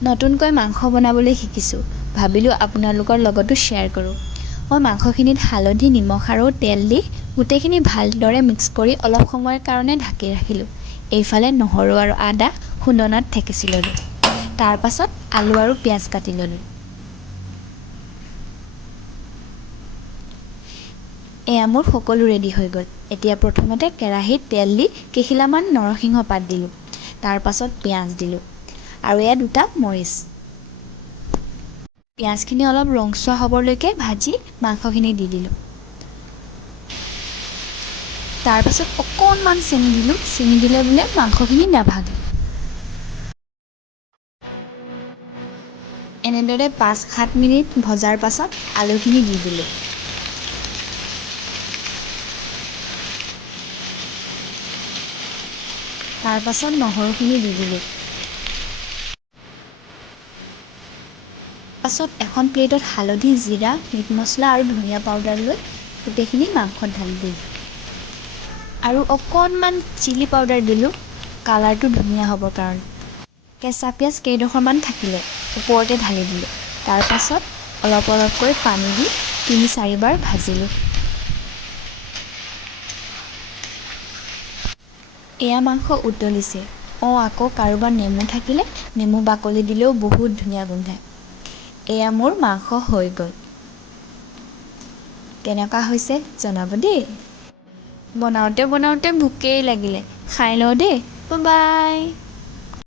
নতুনকৈ মাংস বনাবলৈ শিকিছোঁ। ভাবিলোঁ আপোনালোকৰ লগতো শ্বেয়াৰ কৰোঁ। মই মাংসখিনিত হালধি নিমখ আৰু তেল দি গোটেইখিনি ভালদৰে মিক্স কৰি অলপ সময়ৰ কাৰণে ঢাকি ৰাখিলোঁ। এইফালে নহৰু আৰু আদা খুন্দনাত থেকিচি ল'লোঁ। তাৰপাছত আলু আৰু পিঁয়াজ কাটি ল'লোঁ। এয়া মোৰ সকলো ৰেডি হৈ গ'ল। এতিয়া প্ৰথমতে কেৰাহীত তেল দি কেইখিলামান নৰসিংহ পাত দিলোঁ। তাৰপাছত পিঁয়াজ দিলোঁ। আৰু এয়া দুটা মৰিচ। পিঁয়াজখিনি অলপ ৰঙচুৱা হ'বলৈকে ভাজি মাংসখিনি দি দিলোঁ। তাৰপাছত অকণমান চেনি দিলোঁ। চেনি দিলে বোলে মাংসখিনি নাভাগে। এনেদৰে পাঁচ সাত মিনিট ভজাৰ পাছত আলুখিনি দি দিলোঁ। তাৰপাছত নহৰুখিনি দি দিলোঁ। পাছত এখন প্লেটত হালধি জিৰা মিট মছলা আৰু ধনিয়া পাউডাৰ লৈ গোটেইখিনি মাংসত ঢালি দিলোঁ আৰু অকণমান চিলি পাউডাৰ দিলোঁ কালাৰটো ধুনীয়া হ'বৰ কাৰণে। কেঁচা পিঁয়াজ কেইডোখৰমান থাকিলে ওপৰতে ঢালি দিলোঁ। তাৰপাছত অলপ অলপকৈ পানী দি তিনি চাৰিবাৰ ভাজিলোঁ। এয়া মাংস উতলিছে। অঁ আকৌ কাৰোবাৰ নেমু থাকিলে নেমু বাকলি দিলেও বহুত ধুনীয়া গোন্ধায় এয়া মোৰ মাংস হৈ গ'ল। কেনেকুৱা হৈছে জনাব দেই। বনাওঁতে বনাওঁতে ভোকেই লাগিলে। খাই লওঁ দেই। বাই